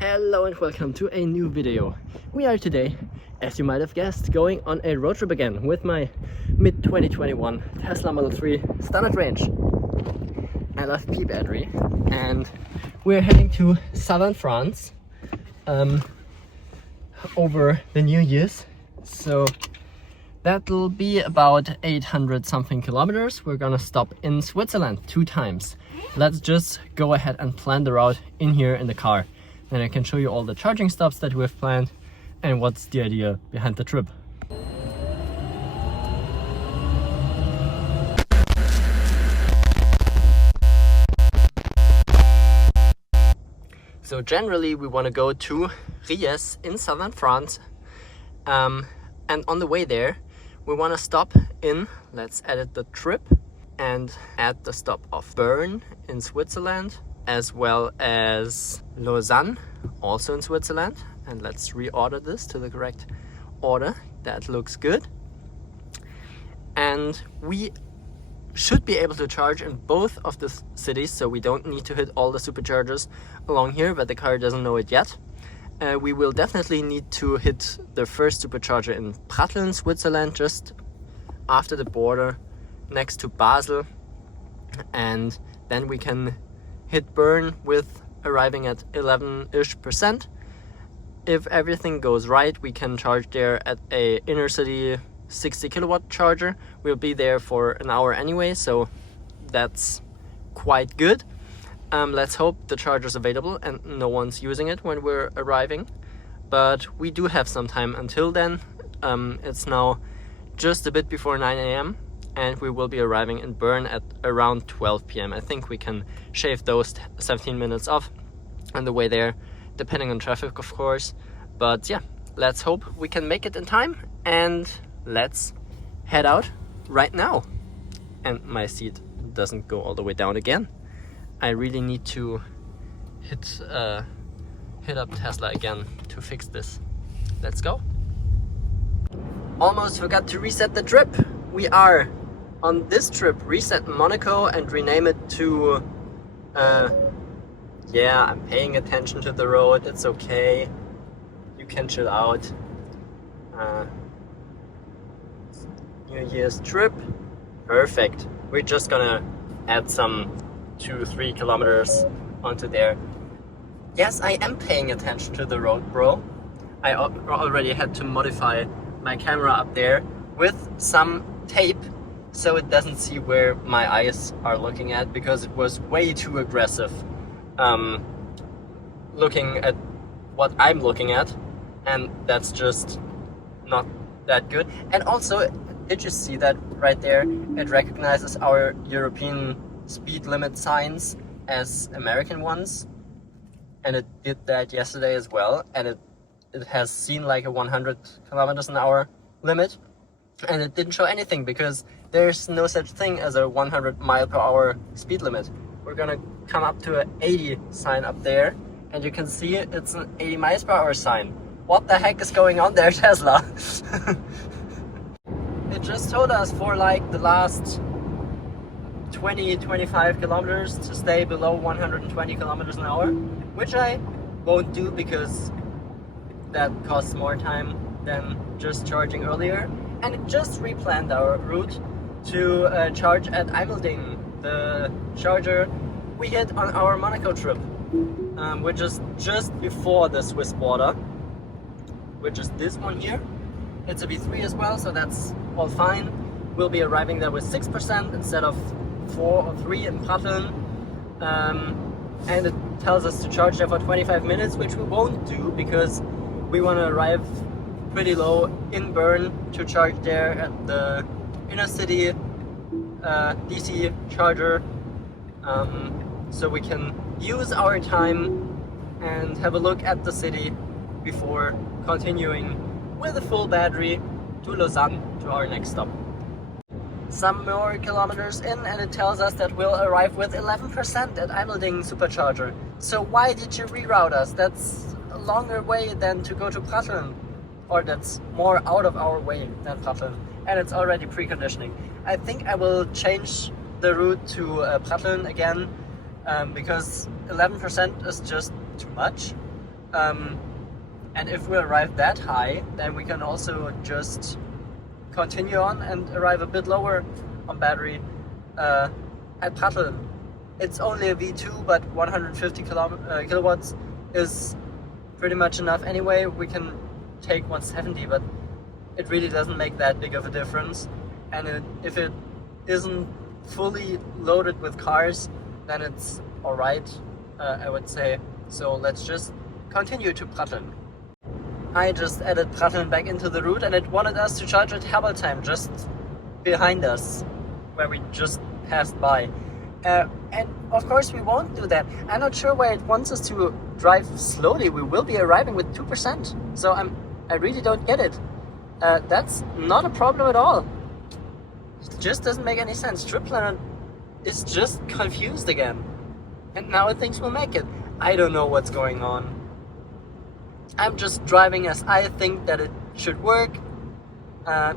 Hello and welcome to a new video. We are today, as you might have guessed, going on a road trip again with my mid-2021 Tesla Model 3 standard range LFP battery, and we're heading to southern France over the New Year's. So that'll be about 800 something kilometers. We're gonna stop in Switzerland 2 times. Let's just go ahead and plan the route in here in the car. Then I can show you all the charging stops that we've planned and what's the idea behind the trip. So generally we want to go to Ries in southern France, and on the way there we want to stop in, let's edit the trip and add the stop of Bern in Switzerland, as well as Lausanne, also in Switzerland. And let's reorder this to the correct order. That looks good. And we should be able to charge in both of the cities, so we don't need to hit all the superchargers along here, but the car doesn't know it yet. We will definitely need to hit the first supercharger in Pratteln, Switzerland, just after the border next to Basel, and then we can hit Bern with arriving at 11-ish%. If everything goes right, we can charge there at a inner city 60 kilowatt charger. We'll be there for an hour anyway, so that's quite good. Let's hope the charger's available and no one's using it when we're arriving, but we do have some time until then. It's now just a bit before 9 a.m. and we will be arriving in Bern at around 12 p.m. I think we can shave those 17 minutes off on the way there, depending on traffic of course. But yeah, let's hope we can make it in time, and let's head out right now. And my seat doesn't go all the way down again. I really need to hit up Tesla again to fix this. Let's go. Almost forgot to reset the trip. We are on this trip reset Monaco and rename it to yeah, I'm paying attention to the road, it's okay, you can chill out. New Year's trip, perfect. We're just gonna add some 2-3 kilometers onto there. Yes, I am paying attention to the road, bro. I already had to modify my camera up there with some tape so it doesn't see where my eyes are looking at, because it was way too aggressive looking at what I'm looking at, and that's just not that good. And also, did you see that right there? It recognizes our European speed limit signs as American ones, and it did that yesterday as well, and it has seen like a 100 kilometers an hour limit, and it didn't show anything because there's no such thing as a 100 mile per hour speed limit. We're gonna come up to an 80 sign up there, and you can see it's an 80 miles per hour sign. What the heck is going on there, Tesla? It just told us for like the last 20-25 kilometers to stay below 120 kilometers an hour, which I won't do because that costs more time than just charging earlier. And it just replanned our route to charge at Eimelding, the charger we hit on our Monaco trip, which is just before the Swiss border, which is this one here. It's a V3 as well, so that's all fine. We'll be arriving there with 6% instead of 4 or 3 in Pratteln, and it tells us to charge there for 25 minutes, which we won't do because we want to arrive pretty low in Bern to charge there at the inner city DC charger, so we can use our time and have a look at the city before continuing with a full battery to Lausanne, to our next stop. Some more kilometers in and it tells us that we'll arrive with 11% at Eimelding supercharger. So why did you reroute us? That's a longer way than to go to Pratteln, or that's more out of our way than Pratteln, and it's already preconditioning. I think I will change the route to Pratteln again, because 11% is just too much. And if we arrive that high, then we can also just continue on and arrive a bit lower on battery at Pratteln. It's only a V2, but 150 kilowatts is pretty much enough anyway. We can take 170, but it really doesn't make that big of a difference. And if it isn't fully loaded with cars, then it's alright, I would say. So let's just continue to Pratteln. I just added Pratteln back into the route, and it wanted us to charge at Herbolzheim, just behind us, where we just passed by. And of course we won't do that. I'm not sure why it wants us to drive slowly. We will be arriving with 2%. So I really don't get it. That's not a problem at all. It just doesn't make any sense. TripPlanet is just confused again. And now it thinks we'll make it. I don't know what's going on. I'm just driving as I think that it should work.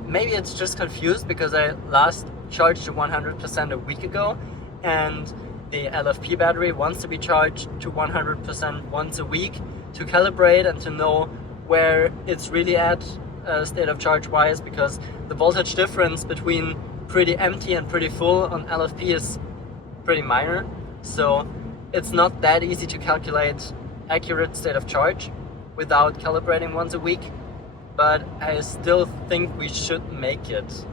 Maybe it's just confused because I last charged to 100% a week ago, and the LFP battery wants to be charged to 100% once a week to calibrate and to know where it's really at state of charge wise, because the voltage difference between pretty empty and pretty full on LFP is pretty minor, so it's not that easy to calculate accurate state of charge without calibrating once a week, but I still think we should make it.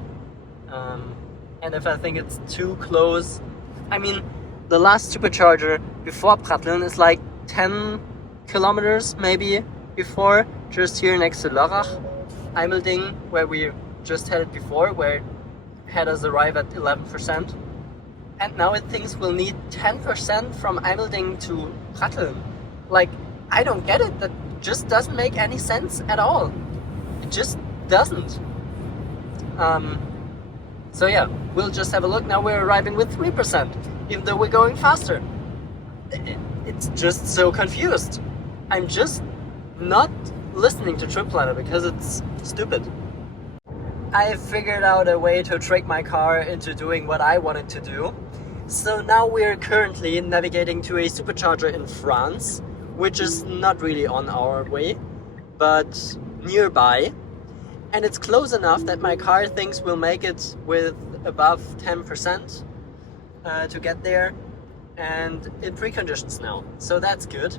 And if I think it's too close, I mean, the last supercharger before Pratteln is like 10 kilometers maybe before, just here next to Lörrach, Eimelding, where we just had it before, where it had us arrive at 11%. And now it thinks we'll need 10% from Eimelding to Pratteln. Like, I don't get it. That just doesn't make any sense at all. It just doesn't. So yeah, we'll just have a look. Now we're arriving with 3%, even though we're going faster. It's just so confused. I'm just not listening to TripPlanet because it's stupid. I figured out a way to trick my car into doing what I wanted to do. So now we're currently navigating to a supercharger in France, which is not really on our way, but nearby. And it's close enough that my car thinks we'll make it with above 10% to get there, and in preconditions now. So that's good.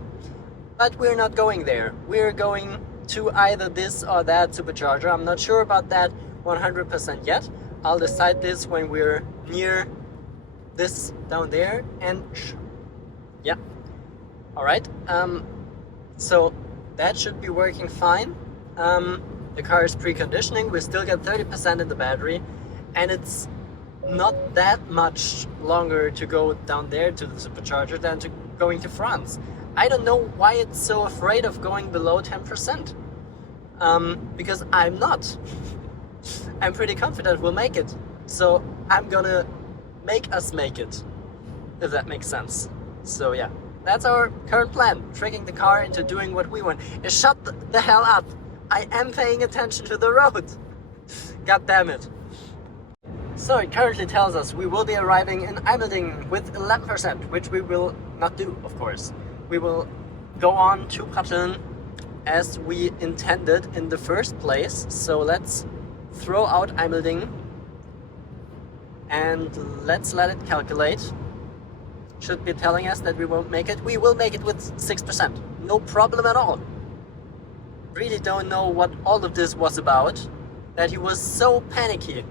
But we're not going there. We're going to either this or that supercharger. I'm not sure about that 100% yet. I'll decide this when we're near this down there, and yeah. Alright, so that should be working fine. The car is preconditioning, we still get 30% in the battery, and it's not that much longer to go down there to the supercharger than to going to France. I don't know why it's so afraid of going below 10%, because I'm not. I'm pretty confident we'll make it, so I'm gonna make us make it, if that makes sense. So yeah, that's our current plan, tricking the car into doing what we want. Shut the hell up! I am paying attention to the road! God damn it. So it currently tells us we will be arriving in Eimelding with 11%, which we will not do, of course. We will go on to Pratteln as we intended in the first place. So let's throw out Eimelding and let's let it calculate. Should be telling us that we won't make it. We will make it with 6%. No problem at all. Really don't know what all of this was about, that he was so panicky.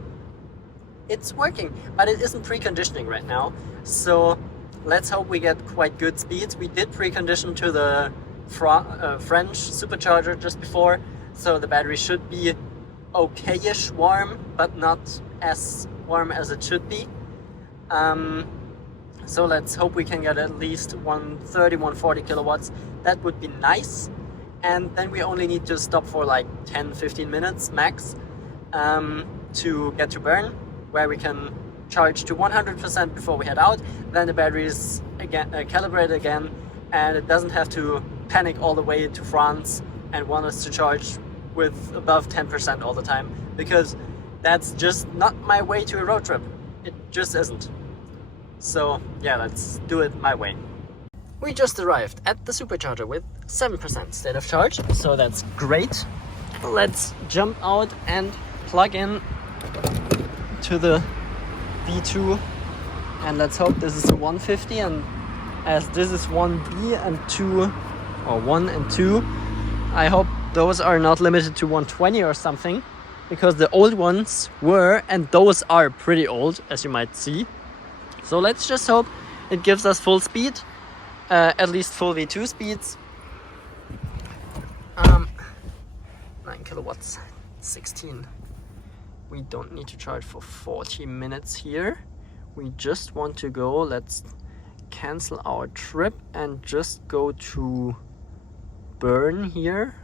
It's working, but it isn't preconditioning right now. So let's hope we get quite good speeds. We did precondition to the French supercharger just before, so the battery should be okay-ish warm, but not as warm as it should be. So let's hope we can get at least 130, 140 kilowatts. That would be nice. And then we only need to stop for like 10-15 minutes max to get to Bern, where we can charge to 100% before we head out. Then the battery is again calibrated again, and it doesn't have to panic all the way to France and want us to charge with above 10% all the time, because that's just not my way to a road trip. It just isn't. So yeah, let's do it my way. We just arrived at the supercharger with 7% state of charge, so that's great. Let's jump out and plug in to the V2, and let's hope this is a 150, and as this is 1B and 2, or 1 and 2, I hope those are not limited to 120 or something, because the old ones were, and those are pretty old, as you might see. So let's just hope it gives us full speed, at least full V2 speeds. 9 kilowatts, 16. We don't need to charge for 40 minutes here. We just want to go, let's cancel our trip and just go to Bern here.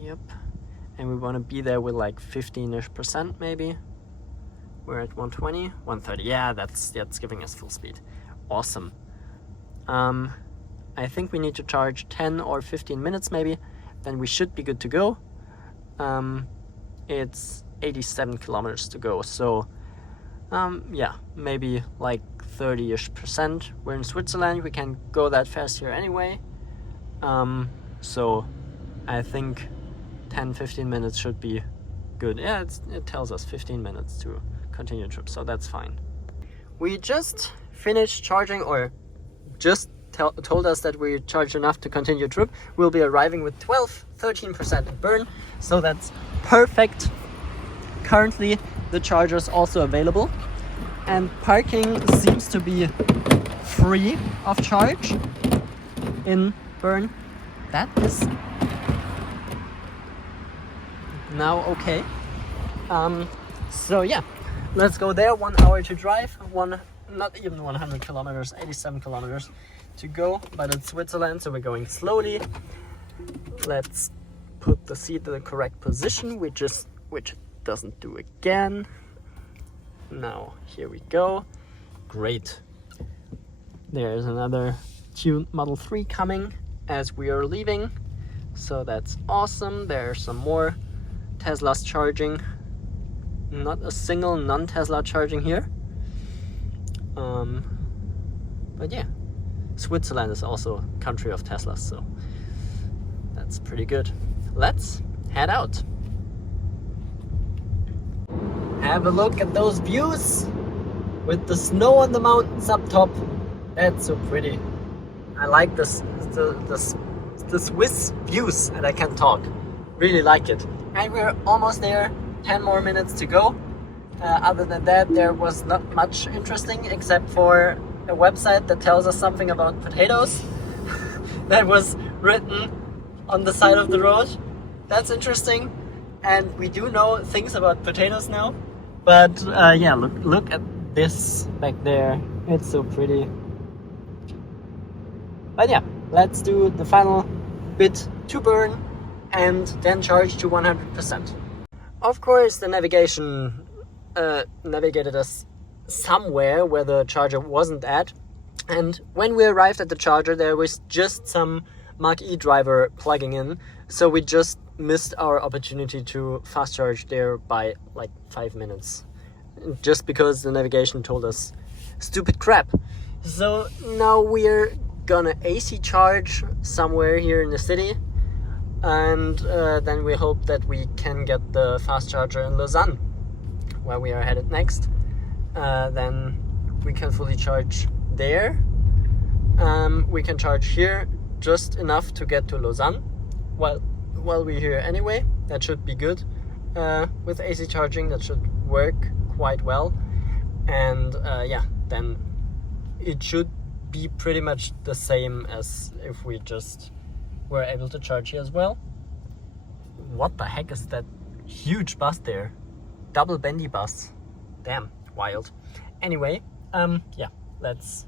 Yep, and we want to be there with like 15-ish% maybe. We're at 120, 130. Yeah, that's giving us full speed. Awesome. I think we need to charge 10 or 15 minutes maybe, then we should be good to go. It's 87 kilometers to go, so yeah, maybe like 30-ish%. We're in Switzerland, we can go that fast here anyway. So I think 10-15 minutes should be good. Yeah, it tells us 15 minutes to continue the trip, so that's fine. We just finished charging, or just told us that we charged enough to continue the trip. We'll be arriving with 13% in Bern, so that's perfect. Currently the charger is also available, and parking seems to be free of charge in Bern. That is now okay. So yeah, let's go there. 1 hour to drive, not even 100 kilometers, 87 kilometers to go, but it's Switzerland, so we're going slowly. Let's put the seat in the correct position, which it doesn't do again. Now here we go. Great. There's another tuned Model 3 coming as we are leaving, so that's awesome. There are some more Teslas charging, not a single non-Tesla charging here. But yeah, Switzerland is also a country of Teslas, so that's pretty good. Let's head out. Have a look at those views with the snow on the mountains up top. That's so pretty. I like the Swiss views, and I can talk. Really like it. And we're almost there. 10 more minutes to go. Other than that, there was not much interesting except for a website that tells us something about potatoes that was written on the side of the road. That's interesting, and we do know things about potatoes now. But yeah, look at this back there. It's so pretty. But yeah, let's do the final bit to Bern and then charge to 100%. Of course, the navigation navigated us somewhere where the charger wasn't at, and when we arrived at the charger there was just some Mach-E driver plugging in, so we just missed our opportunity to fast charge there by like 5 minutes, just because the navigation told us stupid crap. So now we're gonna AC charge somewhere here in the city, and then we hope that we can get the fast charger in Lausanne, where we are headed next. Then we can fully charge there. We can charge here just enough to get to Lausanne while we're here anyway. That should be good. With AC charging, that should work quite well. And yeah, then it should be pretty much the same as if we just were able to charge here as well. What the heck is that huge bus there? Double bendy bus. Damn, wild. Anyway, yeah, let's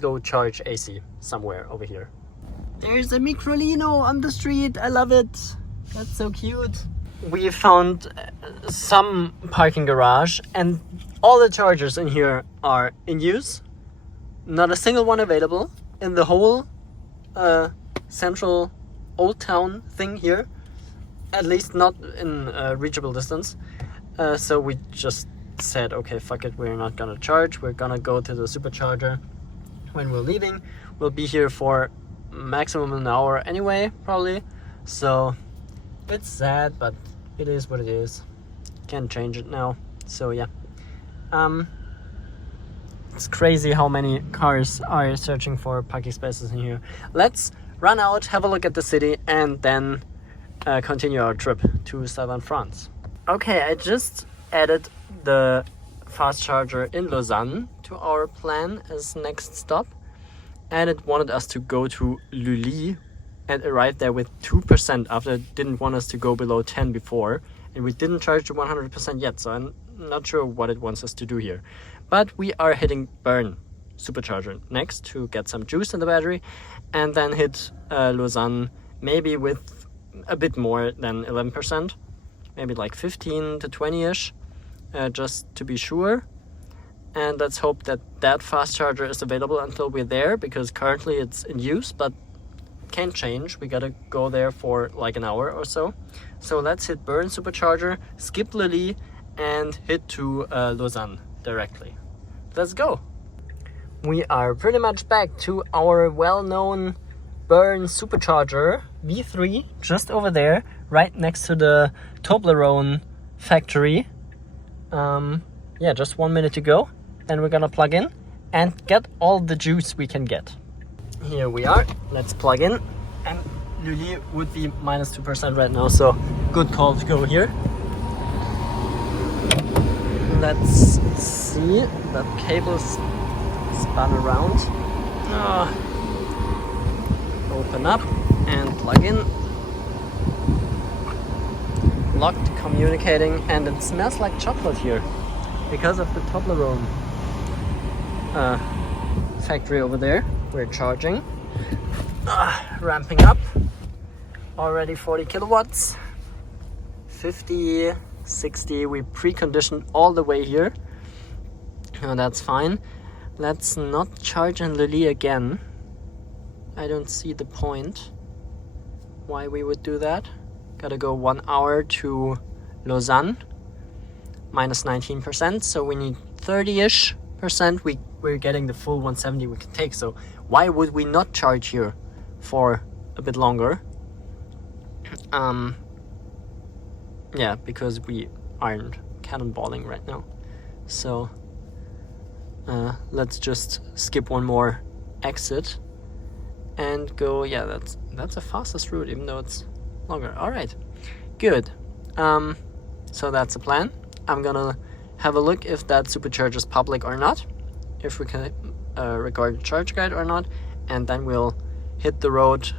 go charge AC somewhere over here. There's a Microlino on the street. I love it. That's so cute. We found some parking garage, and all the chargers in here are in use. Not a single one available in the whole central old town thing here. At least not in reachable distance. So we just said, okay, fuck it, we're not gonna charge. We're gonna go to the supercharger when we're leaving. We'll be here for maximum an hour anyway, probably. So it's sad, but it is what it is. Can't change it now. So yeah. It's crazy how many cars are searching for parking spaces in here. Let's run out, have a look at the city, and then continue our trip to southern France. Okay, I just added the fast charger in Lausanne to our plan as next stop, and it wanted us to go to Lully and arrive there with 2% after it didn't want us to go below 10 before, and we didn't charge to 100% yet, so I'm not sure what it wants us to do here. But we are hitting Bern supercharger next to get some juice in the battery, and then hit Lausanne maybe with a bit more than 11%, maybe like 15 to 20-ish, just to be sure. And let's hope that that fast charger is available until we're there, because currently it's in use, but can't change. We gotta go there for like an hour or so. So let's hit Bern supercharger, skip Lilly, and hit to Lausanne directly. Let's go. We are pretty much back to our well-known Bern supercharger V3, just over there, right next to the Toblerone factory. Yeah, just 1 minute to go. Then we're gonna plug in and get all the juice we can get. Here we are. Let's plug in. And Lully would be minus 2% right now, so good call to go here. Let's see. That cable's spun around. Open up and plug in. Locked, communicating, and it smells like chocolate here because of the Toblerone factory over there. We're charging, ramping up. Already 40 kilowatts, 50, 60. We preconditioned all the way here. That's fine. Let's not charge in Lully again. I don't see the point why we would do that. Gotta go 1 hour to Lausanne, minus 19%, so we need 30-ish percent. We're getting the full 170 we can take, so why would we not charge here for a bit longer? Yeah, because we aren't cannonballing right now. So let's just skip one more exit and go. Yeah, that's the fastest route, even though it's longer. All right, good. So that's the plan. I'm gonna have a look if that supercharger is public or not, if we can record the charge guide or not, and then we'll hit the road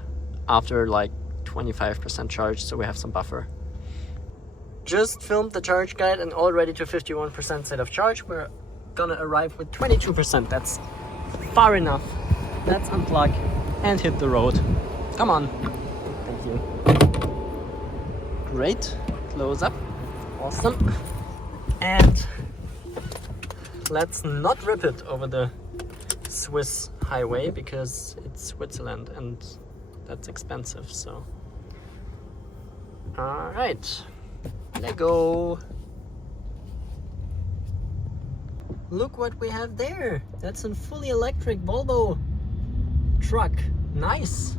after like 25% charge, so we have some buffer. Just filmed the charge guide and already to 51% state of charge. We're gonna arrive with 22%. That's far enough. Let's unplug and hit the road. Come on. Thank you. Great. Close up. Awesome. And let's not rip it over the Swiss highway, because it's Switzerland and that's expensive. So all right, let's go. Look what we have there. That's a fully electric Volvo truck. Nice.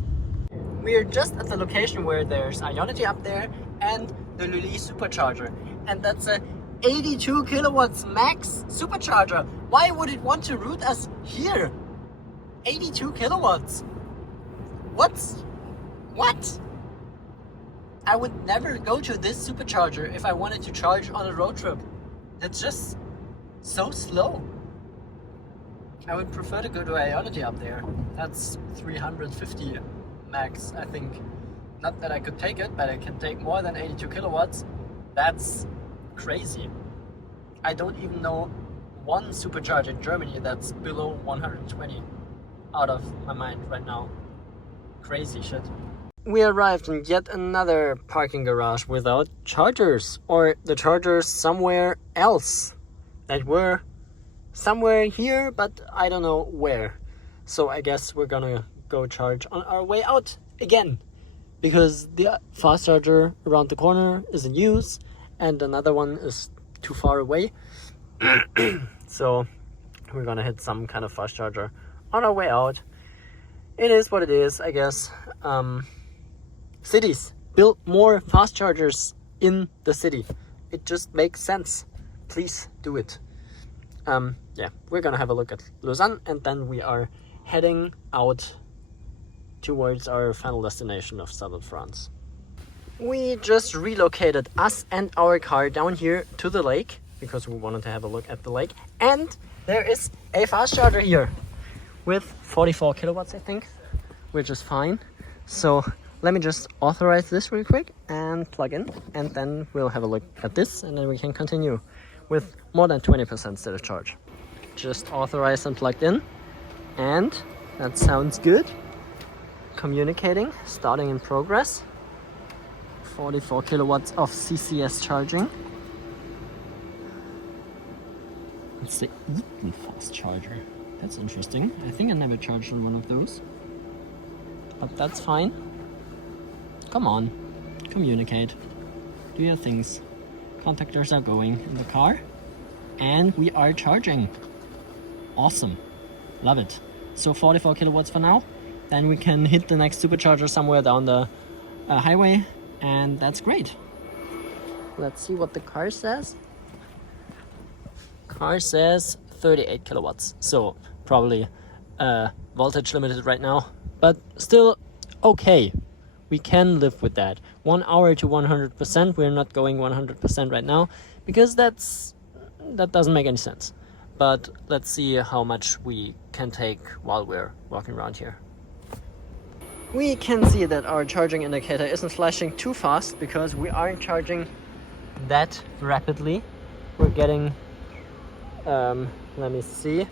We're just at the location where there's Ionity up there and the Lully supercharger, and that's a 82 kilowatts max supercharger. Why would it want to route us here? 82 kilowatts. What? I would never go to this supercharger if I wanted to charge on a road trip. It's just so slow. I would prefer to go to Ionity up there. That's 350 max, I think. Not that I could take it, but I can take more than 82 kilowatts. That's crazy. I don't even know one supercharger in Germany that's below 120 out of my mind right now. Crazy shit. We arrived in yet another parking garage without chargers, or the chargers somewhere else that were somewhere here, but I don't know where. So I guess we're gonna go charge on our way out again, because the fast charger around the corner is in use and another one is too far away. So we're gonna hit some kind of fast charger on our way out. It is what it is, I guess. Cities build more fast chargers in the city. It just makes sense. Please do it. Yeah, we're gonna have a look at Lausanne, and then we are heading out towards our final destination of southern France. We just relocated us and our car down here to the lake because we wanted to have a look at the lake, and there is a fast charger here with 44 kilowatts, I think, which is fine. So let me just authorize this real quick and plug in, and then we'll have a look at this, and then we can continue with more than 20% state of charge. Just authorized and plugged in, and that sounds good. Communicating, starting in progress. 44 kilowatts of CCS charging. It's the Eaton fast charger. That's interesting. I think I never charged on one of those, but that's fine. Come on, communicate, do your things. Contactors are going in the car, and we are charging. Awesome, love it. So 44 kilowatts for now, then we can hit the next supercharger somewhere down the highway, and that's great. Let's see what the car says. Car says 38 kilowatts, so probably voltage limited right now, but still okay. We can live with that. 1 hour to 100%. We're not going 100% right now because that doesn't make any sense. But let's see how much we can take while we're walking around here. We can see that our charging indicator isn't flashing too fast because we aren't charging that rapidly. We're getting, let me see,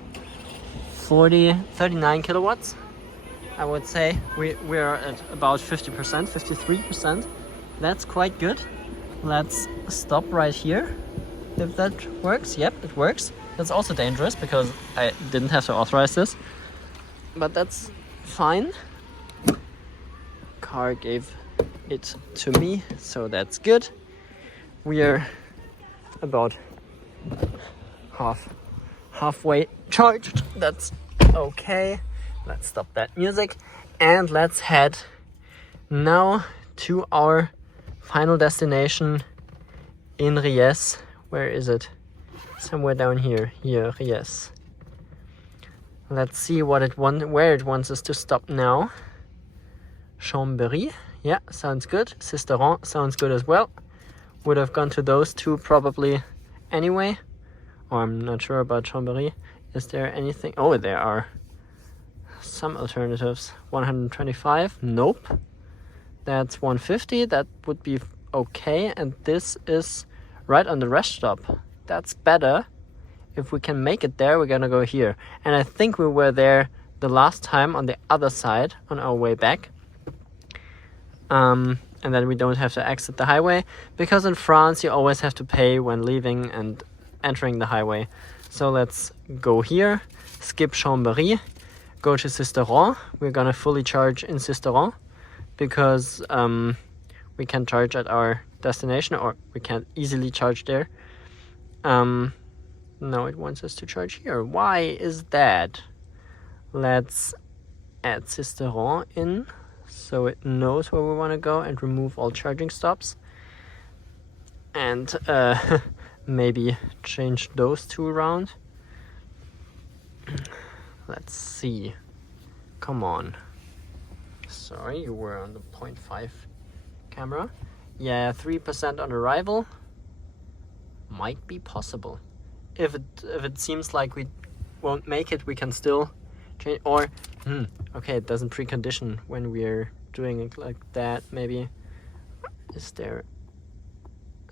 39 kilowatts. I would say we're at about 50%, 53%. That's quite good. Let's stop right here. If that works, yep, it works. That's also dangerous because I didn't have to authorize this, but that's fine. Car gave it to me, so that's good. We are about halfway charged. That's okay. Let's stop that music and let's head now to our final destination in Ries. Where is it? Somewhere down here. Here, Ries. Let's see where it wants us to stop now. Chambéry. Yeah, sounds good. Sisteron sounds good as well. Would have gone to those two probably anyway. Or I'm not sure about Chambéry. Is there anything? Oh, there are some alternatives. 125. Nope. That's 150. That would be okay. And this is right on the rest stop. That's better. If we can make it there, we're gonna go here. And I think we were there the last time on the other side on our way back. And then we don't have to exit the highway, because in France you always have to pay when leaving and entering the highway. So let's go here, skip Chambéry, go to Sisteron. We're gonna fully charge in Sisteron because we can charge at our destination, or we can't easily charge there. No, it wants us to charge here. Why is that? Let's add Sisteron in so it knows where we want to go and remove all charging stops. And maybe change those two around. Let's see. Come on. Sorry, you were on the 0.5 camera. Yeah, 3% on arrival. Might be possible. If it seems like we won't make it, we can still change. Or okay, it doesn't precondition when we're doing it like that. Maybe is there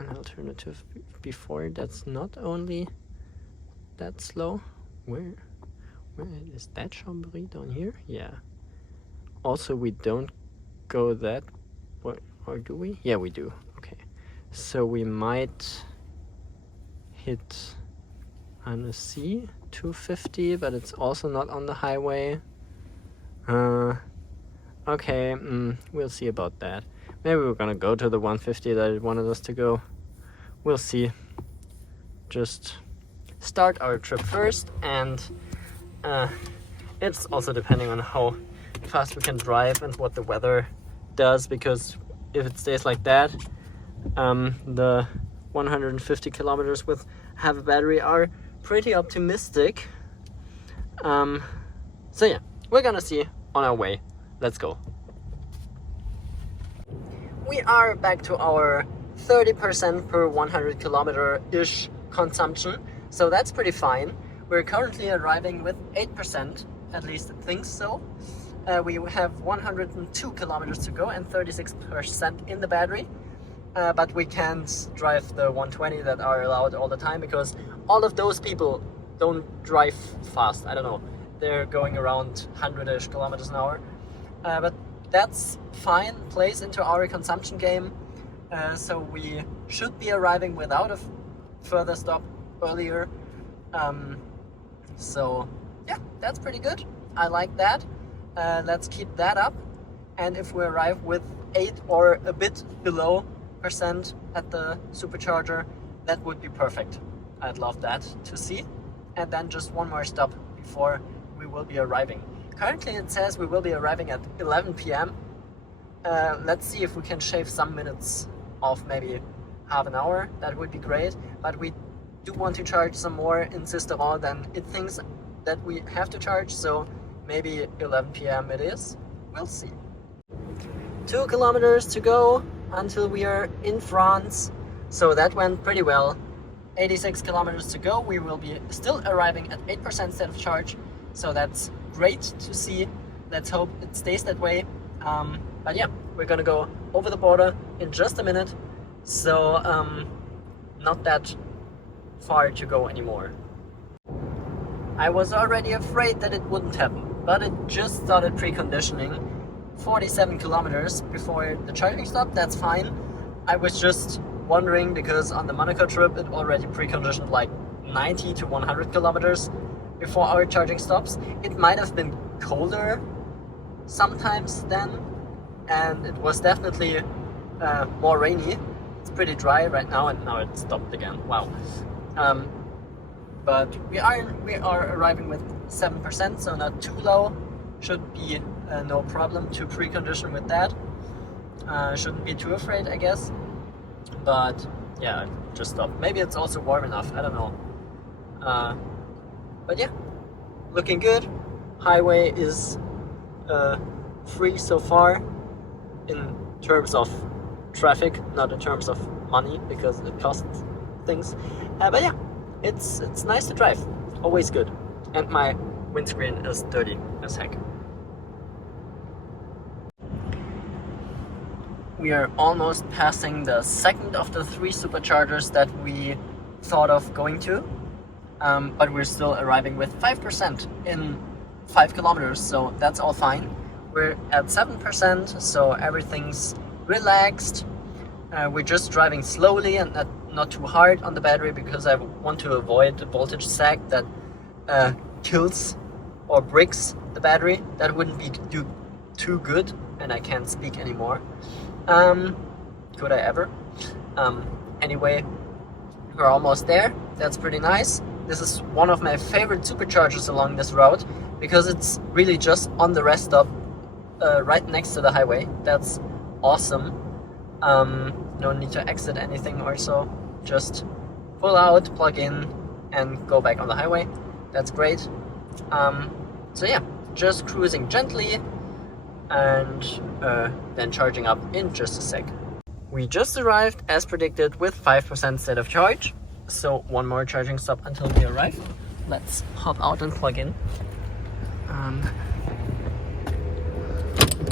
an alternative before that's not only that slow? Where is that Chambéry down here? Yeah. Also, we don't go that, or do we? Yeah, we do. Okay, so we might hit Annecy 250, but it's also not on the highway. Okay, we'll see about that. Maybe we're gonna go to the 150 that it wanted us to go. We'll see. Just start our trip first, and it's also depending on how fast we can drive and what the weather does, because if it stays like that, the 150 kilometers with half a battery are pretty optimistic. So yeah, we're gonna see on our way. Let's go. We are back to our 30% per 100 kilometer-ish consumption, so that's pretty fine. We're currently arriving with 8%, at least it thinks so. We have 102 kilometers to go and 36% in the battery, but we can't drive the 120 that are allowed all the time, because all of those people don't drive fast. I don't know, they're going around 100-ish kilometers an hour, but that's fine, plays into our consumption game, so we should be arriving without a further stop earlier. So yeah, that's pretty good. I like that. Let's keep that up, and if we arrive with 8 or a bit below % at the supercharger, that would be perfect. I'd love that to see. And then just one more stop before we will be arriving. Currently it says we will be arriving at 11 p.m. Let's see if we can shave some minutes off, maybe half an hour. That would be great, but we do want to charge some more in Sisteron than it thinks that we have to charge, so maybe 11 p.m. it is. We'll see. 2 kilometers to go until we are in France, so that went pretty well. 86 kilometers to go. We will be still arriving at 8% state of charge, so that's great to see. Let's hope it stays that way. But yeah, we're gonna go over the border in just a minute, so not that far to go anymore. I was already afraid that it wouldn't happen, but it just started preconditioning. 47 kilometers before the charging stop, that's fine. I was just wondering, because on the Monaco trip it already preconditioned like 90 to 100 kilometers before our charging stops. It might have been colder sometimes then, and it was definitely more rainy. It's pretty dry right now, and now it stopped again. Wow. But we are arriving with 7%, so not too low. Should be no problem to precondition with that. Shouldn't be too afraid, I guess. But yeah, just stopped. Maybe it's also warm enough, I don't know. But yeah, looking good. Highway is free so far in terms of traffic, not in terms of money, because it costs things. But yeah, it's nice to drive. Always good. And my windscreen is dirty as heck. We are almost passing the second of the 3 superchargers that we thought of going to, but we're still arriving with 5% in 5 kilometers, so that's all fine. We're at 7%, so everything's relaxed. We're just driving slowly and not too hard on the battery, because I want to avoid the voltage sag that kills or breaks the battery. That wouldn't be too good, and I can't speak anymore. Could I ever? Anyway, we're almost there. That's pretty nice. This is one of my favorite superchargers along this route, because it's really just on the rest stop, right next to the highway. That's awesome. No need to exit anything or so. Just pull out, plug in, and go back on the highway. That's great. So yeah, just cruising gently, and then charging up in just a sec. We just arrived as predicted with 5% state of charge, so one more charging stop until we arrive. Let's hop out and plug in.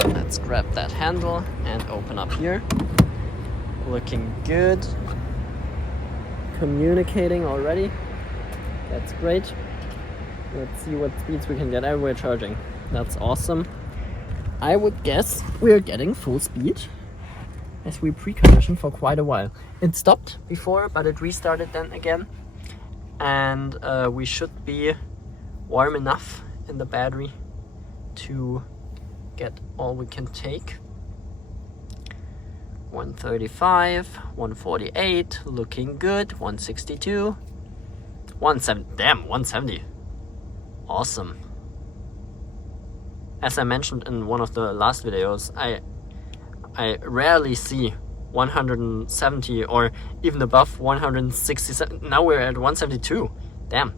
Let's grab that handle and open up here. Looking good. Communicating already. That's great. Let's see what speeds we can get. And we're charging. That's awesome. I would guess we're getting full speed, as we preconditioned for quite a while. It stopped before, but it restarted then again. And we should be warm enough in the battery to get all we can take. 135, 148, looking good. 162, 170. Damn, 170. Awesome. As I mentioned in one of the last videos, I rarely see 170 or even above 167. Now we're at 172. Damn.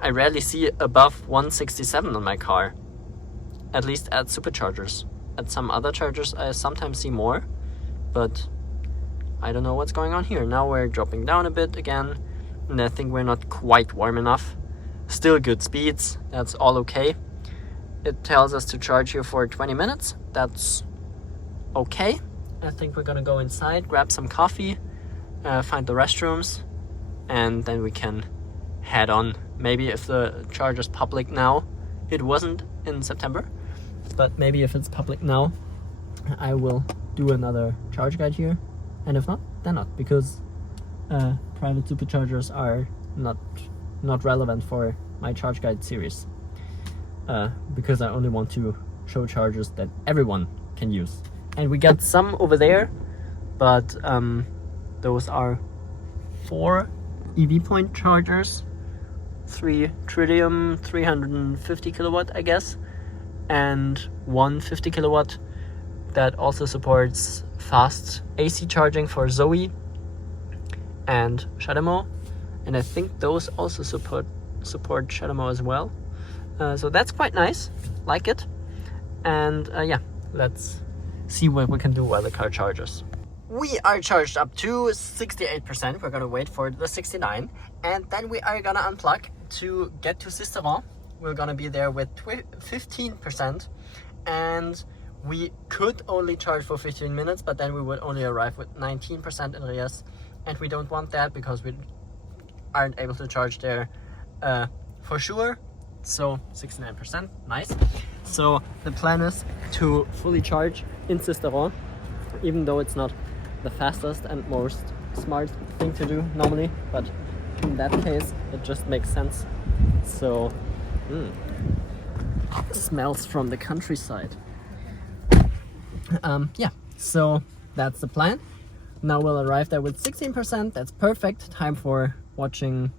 I rarely see above 167 on my car. At least at superchargers. At some other chargers I sometimes see more, but I don't know what's going on here. Now we're dropping down a bit again, and I think we're not quite warm enough. Still good speeds, that's all okay. It tells us to charge here for 20 minutes. That's okay. I think we're gonna go inside, grab some coffee, find the restrooms, and then we can head on. Maybe if the charge is public now. It wasn't in September, but maybe if it's public now, I will do another charge guide here. And if not, then not, because private superchargers are not relevant for my charge guide series. Because I only want to show chargers that everyone can use. And we got some over there, but those are 4 EV point chargers, 3 Tritium 350 kilowatt, I guess, and 1 50 kilowatt that also supports fast AC charging for Zoe and Shademo, and I think those also support Shademo as well. So that's quite nice, like it. And yeah, let's see what we can do while the car charges. We are charged up to 68%. We're gonna wait for the 69, and then we are gonna unplug to get to Sisteron. We're gonna be there with 15%, and we could only charge for 15 minutes, but then we would only arrive with 19% in Rias, and we don't want that because we aren't able to charge there for sure. So 69%, nice. So the plan is to fully charge in Sisteron, even though it's not the fastest and most smart thing to do normally, but in that case it just makes sense. So smells from the countryside. Yeah, so that's the plan. Now we'll arrive there with 16%. That's perfect. Time for watching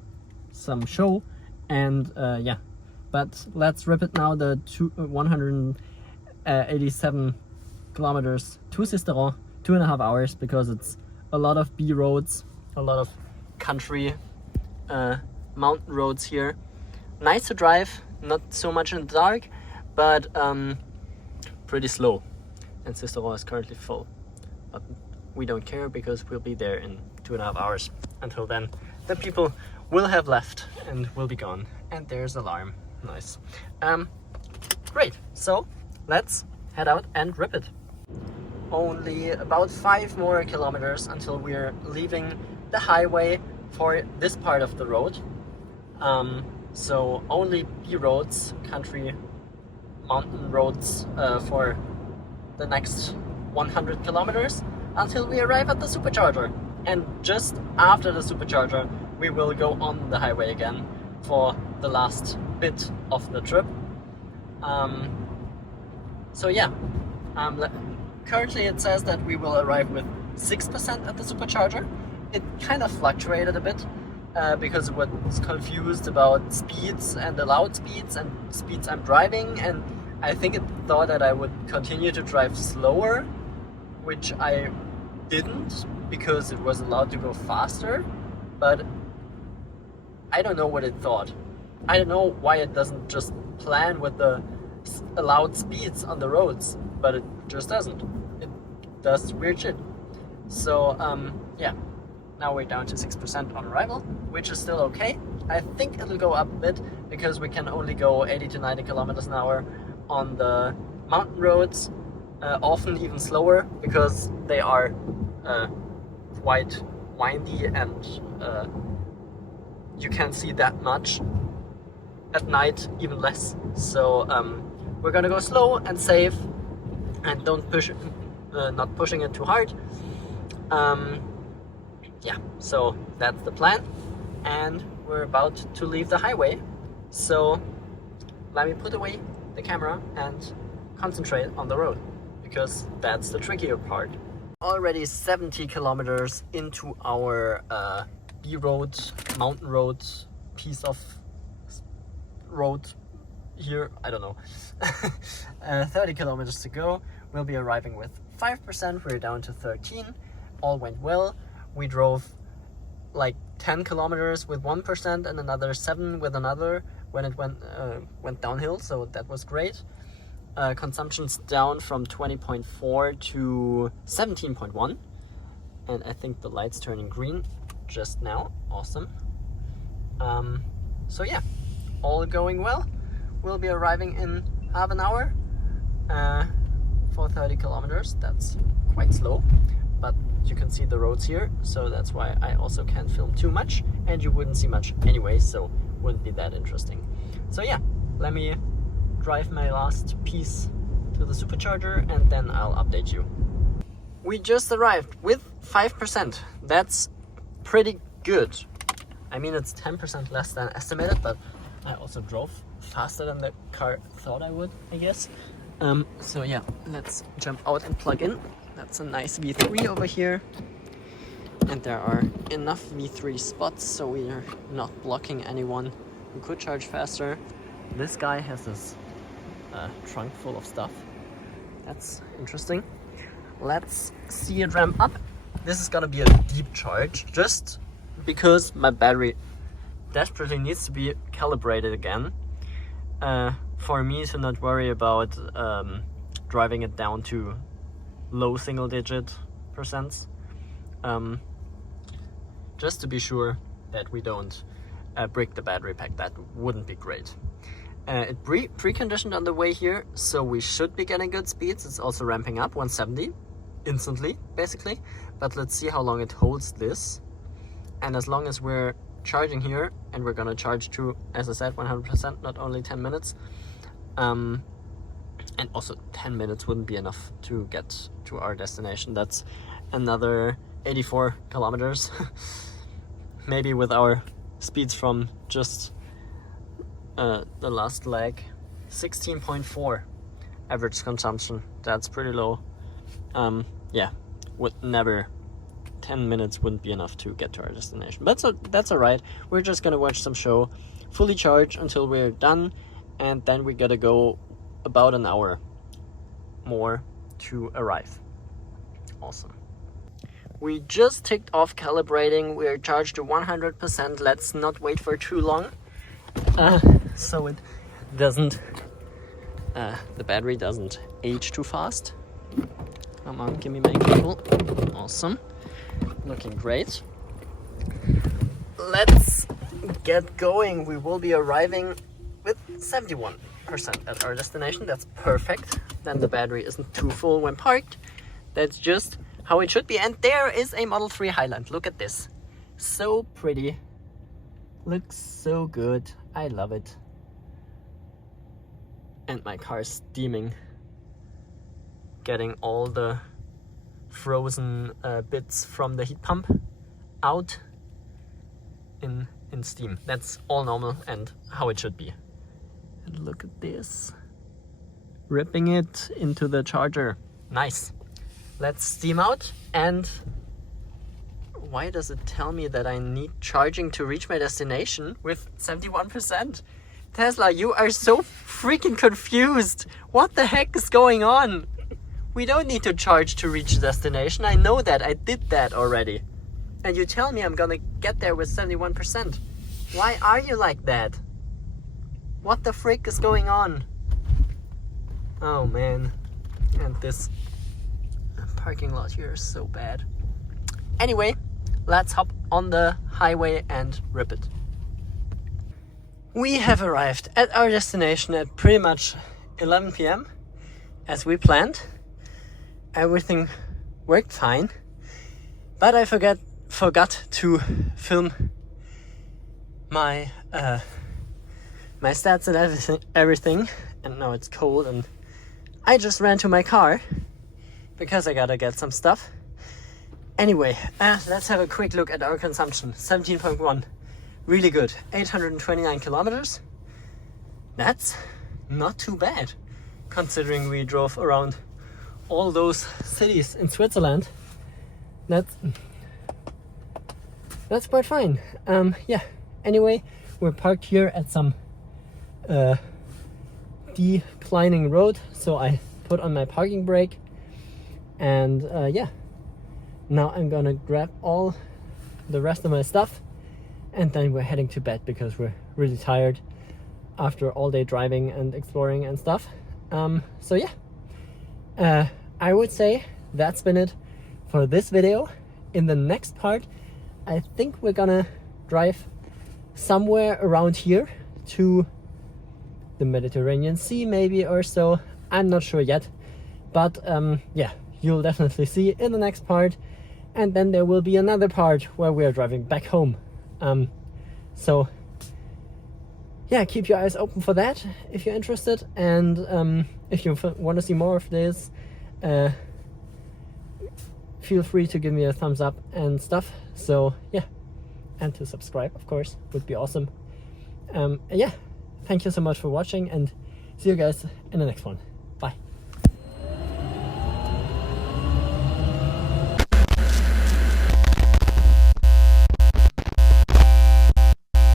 some show, and yeah. But let's rip it now, the 187 kilometers to Sisteron, 2.5 hours, because it's a lot of B roads, a lot of country mountain roads here. Nice to drive, not so much in the dark, but pretty slow. And Sisteron is currently full. But we don't care because we'll be there in 2.5 hours. Until then, the people will have left and will be gone. And there's alarm. Nice. Great. So let's head out and rip it. Only about 5 more kilometers until we're leaving the highway for this part of the road. So only B roads, country mountain roads for the next 100 kilometers until we arrive at the supercharger. And just after the supercharger, we will go on the highway again for the last bit of the trip. So yeah, currently it says that we will arrive with 6% at the supercharger. It kind of fluctuated a bit because it was confused about speeds and allowed speeds and speeds I'm driving, and I think it thought that I would continue to drive slower, which I didn't because it was allowed to go faster, but I don't know what it thought. I don't know why it doesn't just plan with the allowed speeds on the roads, but it just doesn't. It does weird shit. So yeah, now we're down to 6% on arrival, which is still okay. I think it'll go up a bit because we can only go 80 to 90 kilometers an hour on the mountain roads, often even slower because they are quite windy and you can't see that much. At night, even less. So we're gonna go slow and safe, and don't push, not pushing it too hard. Yeah, so that's the plan, and we're about to leave the highway. So let me put away the camera and concentrate on the road, because that's the trickier part. Already 70 kilometers into our B road, mountain road piece of road here, I don't know. 30 kilometers to go. We'll be arriving with 5%. We're down to 13. All went well. We drove like 10 kilometers with 1% and another 7 with another when it went downhill, so that was great. Consumption's down from 20.4 to 17.1, and I think the light's turning green just now. Awesome. So yeah, all going well. We'll be arriving in half an hour for 30 kilometers. That's quite slow, but you can see the roads here, so that's why I also can't film too much, and you wouldn't see much anyway, so wouldn't be that interesting. So yeah, let me drive my last piece to the supercharger and then I'll update you. We just arrived with 5%. That's pretty good. I mean, it's 10% less than estimated, but I also drove faster than the car thought I would, I guess. So yeah, let's jump out and plug in. That's a nice V3 over here. And there are enough V3 spots, so we are not blocking anyone who could charge faster. This guy has this trunk full of stuff. That's interesting. Let's see it ramp up. This is gonna be a deep charge, just because my battery desperately needs to be calibrated again. For me to not worry about driving it down to low single-digit percents. Just to be sure that we don't break the battery pack. That wouldn't be great. It preconditioned on the way here, so we should be getting good speeds. It's also ramping up 170 instantly, basically. But let's see how long it holds this. And as long as we're charging here, and we're gonna charge to, as I said, 100%, not only 10 minutes. And also 10 minutes wouldn't be enough to get to our destination. That's another 84 kilometers. Maybe with our speeds from just the last leg. 16.4 average consumption. That's pretty low. Yeah, would never. 10 minutes wouldn't be enough to get to our destination. But that's alright. We're just gonna watch some show, fully charge until we're done, and then we gotta go about an hour more to arrive. Awesome. We just ticked off calibrating. We're charged to 100%. Let's not wait for too long, so it doesn't, the battery doesn't age too fast. Come on, give me my cable. Awesome. Looking great. Let's get going. We will be arriving with 71% at our destination. That's perfect. Then the battery isn't too full when parked. That's just how it should be. And there is a Model 3 Highland. Look at this. So pretty. Looks so good. I love it. And my car's steaming. Getting all the frozen bits from the heat pump out in steam. That's all normal and how it should be. And look at this. Ripping it into the charger. Nice. Let's steam out. And why does it tell me that I need charging to reach my destination with 71%? Tesla, you are so freaking confused. What the heck is going on? We don't need to charge to reach the destination. I know that. I did that already. And you tell me I'm gonna get there with 71%. Why are you like that? What the frick is going on? Oh man. And this parking lot here is so bad. Anyway, let's hop on the highway and rip it. We have arrived at our destination at pretty much 11 p.m. as we planned. Everything worked fine, but I forgot to film my my stats and everything, and now it's cold and I just ran to my car because I gotta get some stuff. Anyway, let's have a quick look at our consumption. 17.1, really good. 829 kilometers. That's not too bad, considering we drove around all those cities in Switzerland. That's quite fine. Yeah, anyway, we're parked here at some declining road, so I put on my parking brake, and yeah, now I'm gonna grab all the rest of my stuff, and then we're heading to bed because we're really tired after all day driving and exploring and stuff. So yeah, I would say that's been it for this video. In the next part, I think we're gonna drive somewhere around here to the Mediterranean Sea maybe or so. I'm not sure yet, but yeah, you'll definitely see in the next part, and then there will be another part where we're driving back home. So yeah, keep your eyes open for that if you're interested, and if you want to see more of this, feel free to give me a thumbs up and stuff. So yeah, and to subscribe, of course, would be awesome. Yeah, thank you so much for watching, and see you guys in the next one.